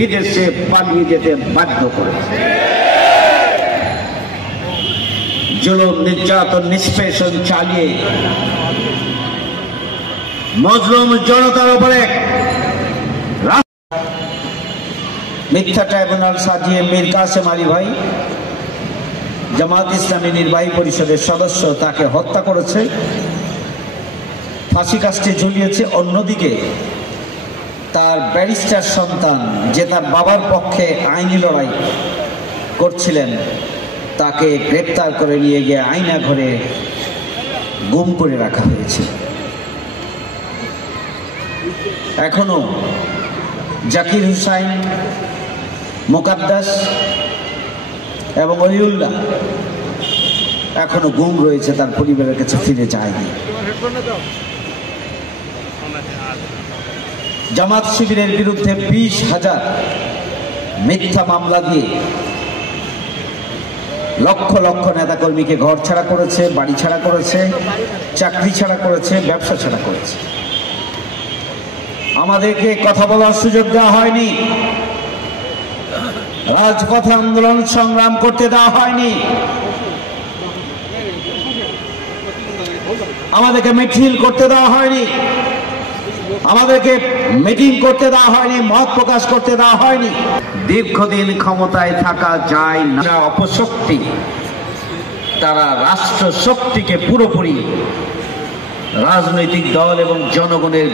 বিদেশে পালিয়ে যেতে বাধ্য করেছে। জুলুম, নির্যাতন, নিষ্পেষণ চালিয়ে মজলুম জনতার উপরে মিথ্যা ট্রাইব্যুনাল সাজিয়ে মীর কাসেম আলী ভাই, জামাত ইসলামী নির্বাহী পরিষদের সদস্য, তাকে হত্যা করেছে, ফাঁসি কাস্টে ঝুলিয়েছে। অন্যদিকে তার ব্যারিস্টার সন্তান, যে তার বাবার পক্ষে আইনি লড়াই করছিলেন, তাকে গ্রেপ্তার করে নিয়ে গিয়ে আয়না ঘরে গুম করে রাখা হয়েছে। এখনো জাকির হুসাইন, মোকাদ্দাস এবং অলিউল্লাহ এখনো গুম রয়েছে, তার পরিবারের কাছে ফিরে যায়নি। জামাত শিবিরের বিরুদ্ধে 20,000 মিথ্যা মামলা দিয়ে লক্ষ লক্ষ নেতাকর্মীকে ঘর ছাড়া করেছে, বাড়ি ছাড়া করেছে, চাকরি ছাড়া করেছে, ব্যবসা ছাড়া করেছে। আমাদেরকে কথা বলার সুযোগ দেওয়া হয়নি, রাজপথে আন্দোলন সংগ্রাম করতে দেওয়া হয়নি, আমাদেরকে মিছিল করতে দেওয়া হয়নি, আমাদেরকে মিটিং করতে দেওয়া হয়নি, মত প্রকাশ করতে দেওয়া হয়নি। দীর্ঘদিন ক্ষমতায় থাকা যায় না অপশক্তি, তারা রাষ্ট্র শক্তিকে পুরোপুরি রাজনৈতিক দল এবং জনগণের